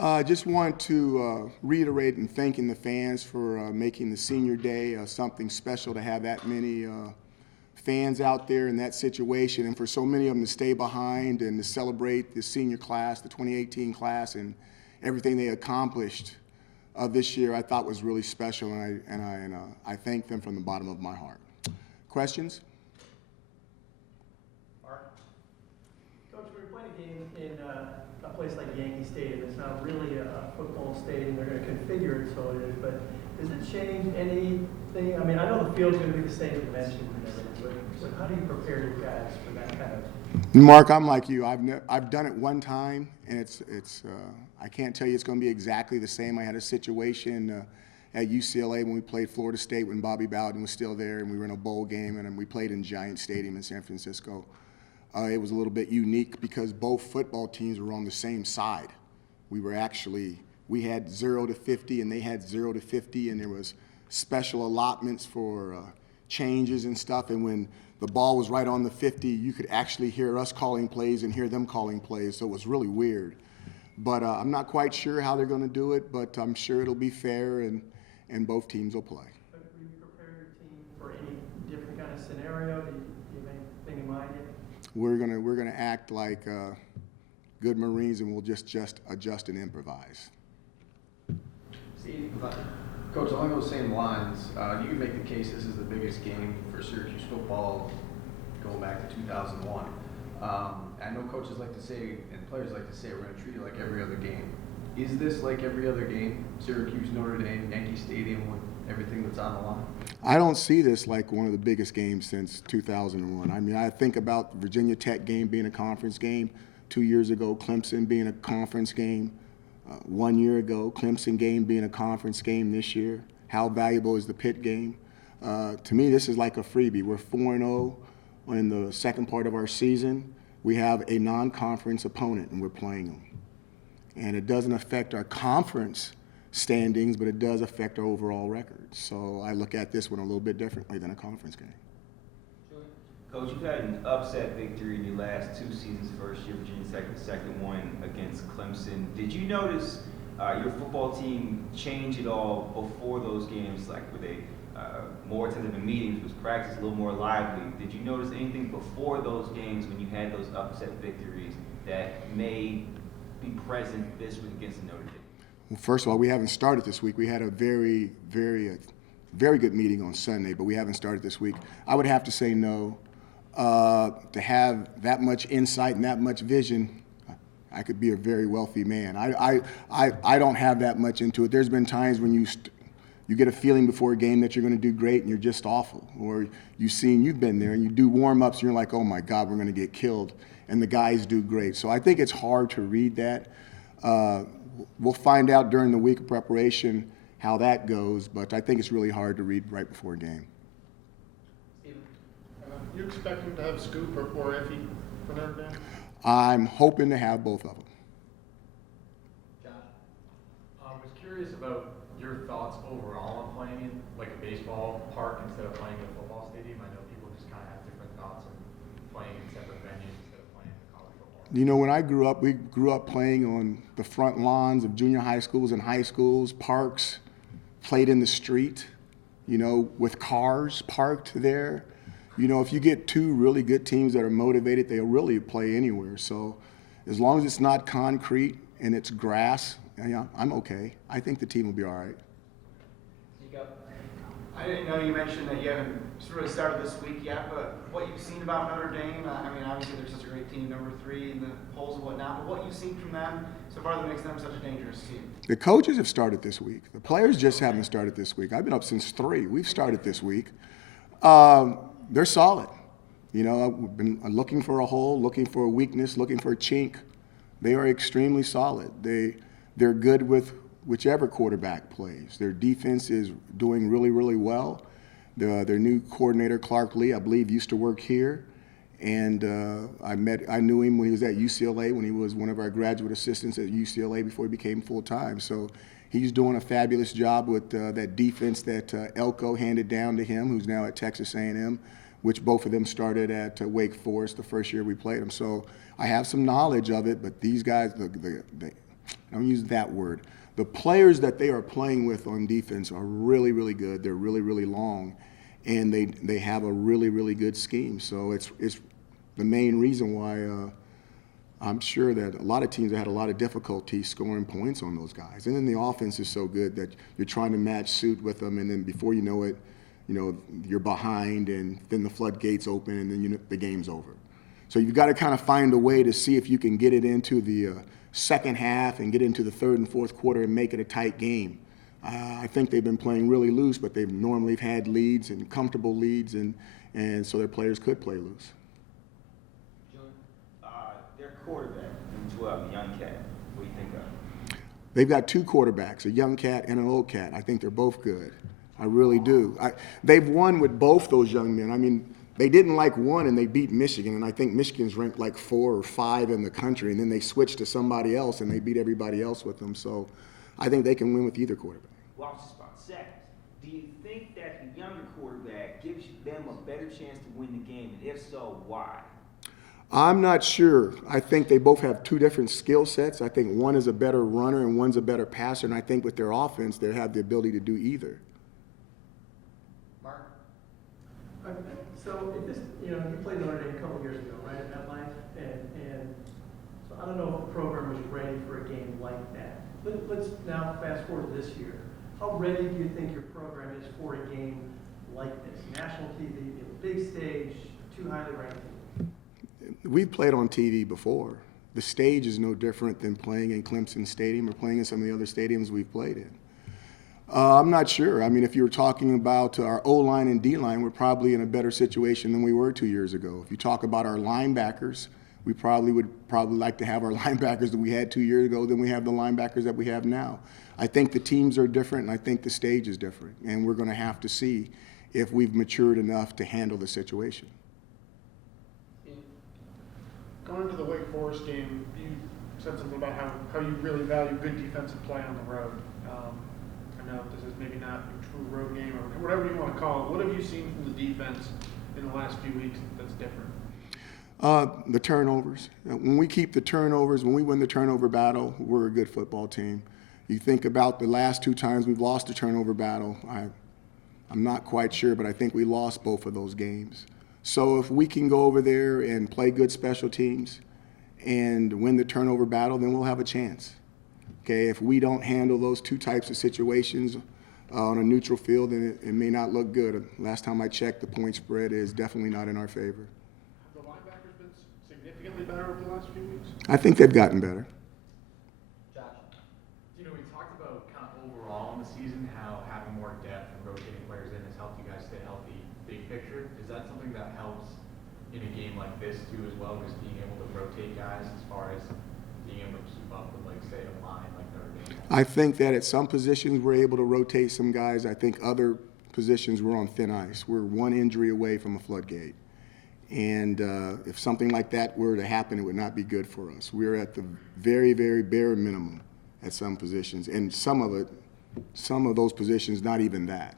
I just want to reiterate and thanking the fans for making the senior day something special, to have that many fans out there in that situation, and for so many of them to stay behind and to celebrate the senior class, the 2018 class, and everything they accomplished this year. I thought was really special, and I thank them from the bottom of my heart. Questions? Mark? Coach, we're playing a game in a place like Yankee Stadium. It's not really a football stadium. They're going to configure it so it is, but does it change anything? I mean, I know the field's going to be the same dimensions and everything, but how do you prepare your guys for that kind of? Mark, I'm like you. I've done it one time, and I can't tell you it's going to be exactly the same. I had a situation at UCLA when we played Florida State when Bobby Bowden was still there, and we were in a bowl game, and we played in Giant Stadium in San Francisco. It was a little bit unique because both football teams were on the same side. We had 0 to 50, and they had 0 to 50, and there was special allotments for changes and stuff. And when the ball was right on the 50, you could actually hear us calling plays and hear them calling plays. So it was really weird. But I'm not quite sure how they're going to do it, but I'm sure it'll be fair, and both teams will play. But will you prepare your team for any different kind of scenario? Do you have anything in mind yet? We're gonna act like good Marines, and we'll just adjust and improvise. Steve, Coach, along those same lines, you can make the case this is the biggest game for Syracuse football going back to 2001. I know coaches like to say, and players like to say, we're going to treat it like every other game. Is this like every other game? Syracuse, Notre Dame, Yankee Stadium, with everything that's on the line? I don't see this like one of the biggest games since 2001. I mean, I think about the Virginia Tech game being a conference game 2 years ago, Clemson being a conference game 1 year ago, Clemson game being a conference game this year. How valuable is the Pitt game? To me, this is like a freebie. We're 4-0 in the second part of our season. We have a non-conference opponent, and we're playing them. And it doesn't affect our conference standings, but it does affect our overall record. So I look at this one a little bit differently than a conference game. Coach, you've had an upset victory in your last 2 seasons, first year Virginia Tech, the second one against Clemson. Did you notice your football team change at all before those games? Like, were they more attentive in meetings? Was practice a little more lively? Did you notice anything before those games when you had those upset victories that may be present this week against Notre Dame? Well, first of all, we haven't started this week. We had a very good meeting on Sunday, but we haven't started this week. I would have to say no. To have that much insight and that much vision, I could be a very wealthy man. I don't have that much into it. There's been times when you get a feeling before a game that you're going to do great and you're just awful. Or you've been there and you do warm-ups and you're like, oh my God, we're going to get killed. And the guys do great. So I think it's hard to read that. We'll find out during the week of preparation how that goes, but I think it's really hard to read right before a game. You expecting to have Scoop or Effie for Notre Dame? I'm hoping to have both of them. Josh? I was curious about your thoughts overall on playing in like a baseball park instead of playing in a football stadium. I know people just kind of have different thoughts on playing in separate venues instead of playing in college football. You know, when I grew up, we grew up playing on the front lawns of junior high schools and high schools, parks, played in the street, you know, with cars parked there. You know, if you get 2 really good teams that are motivated, they'll really play anywhere. So as long as it's not concrete and it's grass, yeah, I'm okay. I think the team will be all right. I didn't know you mentioned that you haven't sort of started this week yet, but what you've seen about Notre Dame, I mean, obviously they're such a great team, number 3 in the polls and whatnot, but what you've seen from them so far that makes them such a dangerous team? The coaches have started this week. The players just haven't started this week. I've been up since 3. We've started this week. They're solid. You know, we've been looking for a hole, looking for a weakness, looking for a chink. They are extremely solid. They're good with whichever quarterback plays. Their defense is doing really, really well. Their new coordinator, Clark Lee, I believe, used to work here. And I knew him when he was at UCLA, when he was one of our graduate assistants at UCLA before he became full-time. So he's doing a fabulous job with that defense that Elko handed down to him, who's now at Texas A&M, which both of them started at Wake Forest the first year we played them. So I have some knowledge of it, but these guys, I don't use that word. The players that they are playing with on defense are really, really good. They're really, really long, and they have a really, really good scheme. So it's the main reason why I'm sure that a lot of teams have had a lot of difficulty scoring points on those guys. And then the offense is so good that you're trying to match suit with them, and then before you know it, you're behind, and then the floodgates open, and then the game's over. So you've got to kind of find a way to see if you can get it into the second half and get into the third and fourth quarter and make it a tight game. I think they've been playing really loose, but they've normally had leads and comfortable leads, and so their players could play loose. Their quarterback, number 12, young cat. What do you think of? They've got two quarterbacks, a young cat and an old cat. I think they're both good. I really do. They've won with both those young men. I mean, they didn't like one and they beat Michigan, and I think Michigan's ranked like 4 or 5 in the country, and then they switched to somebody else and they beat everybody else with them. So I think they can win with either quarterback. Well, I was just about to say, do you think that the younger quarterback gives them a better chance to win the game, and if so, why? I'm not sure. I think they both have two different skill sets. I think one is a better runner and one's a better passer, and I think with their offense, they have the ability to do either. Mark? So if this, you played Notre Dame a couple years ago, right, at that line, and so I don't know if the program was ready for a game like that. Let's now fast forward to this year. How ready do you think your program is for a game like this? National TV, big stage, too highly ranked team. We've played on TV before. The stage is no different than playing in Clemson Stadium or playing in some of the other stadiums we've played in. I'm not sure. I mean, if you were talking about our O-line and D-line, we're probably in a better situation than we were 2 years ago. If you talk about our linebackers, we would like to have our linebackers that we had 2 years ago than we have the linebackers that we have now. I think the teams are different, and I think the stage is different, and we're going to have to see if we've matured enough to handle the situation. Going into the Wake Forest game, you said something about how you really value good defensive play on the road. I know this is maybe not a true road game or whatever you want to call it. What have you seen from the defense in the last few weeks that's different? The turnovers. When we keep the turnovers, when we win the turnover battle, we're a good football team. You think about the last 2 times we've lost the turnover battle, I'm not quite sure, but I think we lost both of those games. So if we can go over there and play good special teams and win the turnover battle, then we'll have a chance. Okay, if we don't handle those 2 types of situations on a neutral field, then it may not look good. Last time I checked, the point spread is definitely not in our favor. Have the linebackers been significantly better over the last few weeks? I think they've gotten better. Josh? We talked about kind of overall in the season how having more depth and rotating players in has helped you guys stay healthy. Big picture, is that something that helps in a game like this too as well, just being able to rotate guys as far as being able to keep up with, like, say, a line like Notre Dame? I think that at some positions we're able to rotate some guys. I think other positions we're on thin ice. We're one injury away from a floodgate. And if something like that were to happen, it would not be good for us. We're at the very, very bare minimum at some positions. And some of those positions, not even that.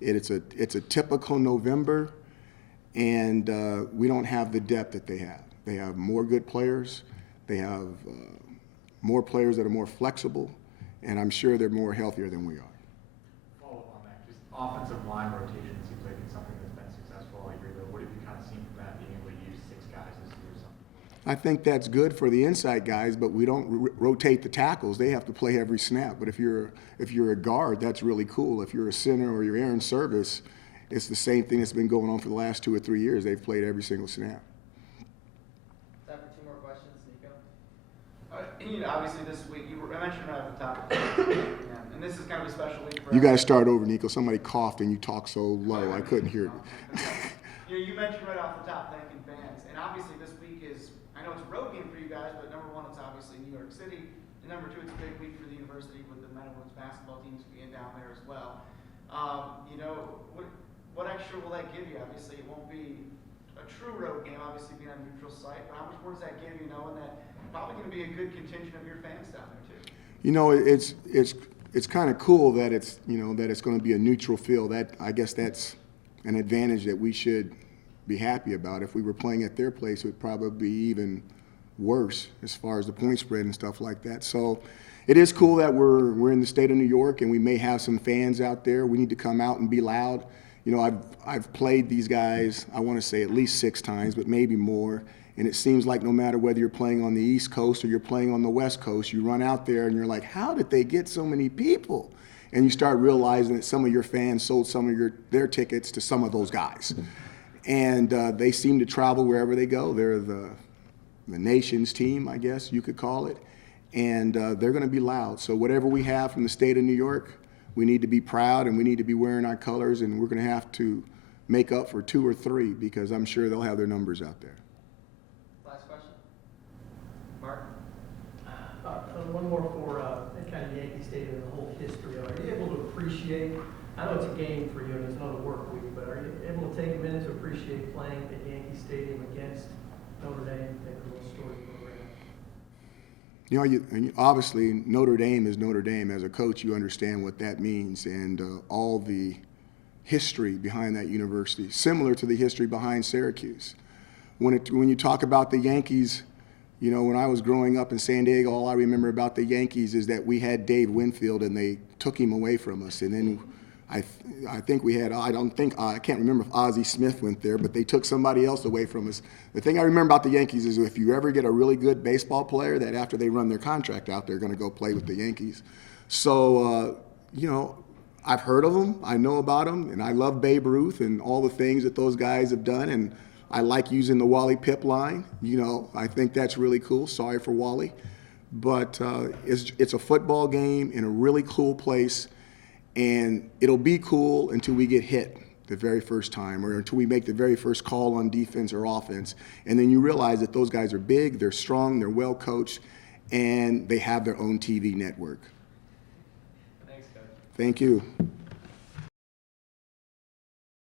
It's a typical November, and we don't have the depth that they have. They have more good players. They have more players that are more flexible, and I'm sure they're more healthier than we are. Follow up on that, just offensive line rotation seems like it's something that's been successful all year, though. What have you kind of seen from that, being able to use 6 guys this year or something? I think that's good for the inside guys, but we don't rotate the tackles. They have to play every snap. But if you're a guard, that's really cool. If you're a center or you're Aaron Service, it's the same thing that's been going on for the last 2 or 3 years. They've played every single snap. Time for 2 more questions, Nico. Obviously this week, I mentioned right at the top, and this is kind of a special week for You got to start over, Nico. Somebody coughed and you talked so low, I couldn't hear it. You mentioned right off the top thanking fans, and obviously this week is, I know it's a road game for you guys, but number 1, it's obviously New York City, and number 2, it's a big week for the university with the men and women's basketball teams being down there as well. What extra will that give you? Obviously, it won't be a true road game, obviously being on a neutral site, but how much more does that give you, knowing that probably going to be a good contingent of your fans down there too? It's kind of cool that it's going to be a neutral field. I guess that's an advantage that we should be happy about. If we were playing at their place, it would probably be even worse as far as the point spread and stuff like that. So it is cool that we're in the state of New York and we may have some fans out there. We need to come out and be loud. You know, I've played these guys, I want to say at least 6 times, but maybe more. And it seems like no matter whether you're playing on the East Coast or you're playing on the West Coast, you run out there and you're like, how did they get so many people? And you start realizing that some of your fans sold some of their tickets to some of those guys. And they seem to travel wherever they go. They're the nation's team, I guess you could call it. And they're going to be loud. So whatever we have from the state of New York, we need to be proud and we need to be wearing our colors, and we're going to have to make up for 2 or 3 because I'm sure they'll have their numbers out there. Last question. Mark? One more for kind of Yankee Stadium and the whole history. Are you able to appreciate, I know it's a game for you and it's another work week, but are you able to take a minute to appreciate playing at Yankee Stadium against Notre Dame? Think of those stories program. You know, obviously Notre Dame is Notre Dame. As a coach, you understand what that means and all the history behind that university, similar to the history behind Syracuse. When you talk about the Yankees, you know, when I was growing up in San Diego, all I remember about the Yankees is that we had Dave Winfield and they took him away from us. And then I think we had, I can't remember if Ozzie Smith went there, but they took somebody else away from us. The thing I remember about the Yankees is if you ever get a really good baseball player, that after they run their contract out, they're going to go play with the Yankees. So, you know, I've heard of them, I know about them, and I love Babe Ruth and all the things that those guys have done. And I like using the Wally Pipp line. You know, I think that's really cool. Sorry for Wally. But it's a football game in a really cool place, and it'll be cool until we get hit the very first time or until we make the very first call on defense or offense. And then you realize that those guys are big, they're strong, they're well coached, and they have their own TV network. Thanks, Coach. Thank you.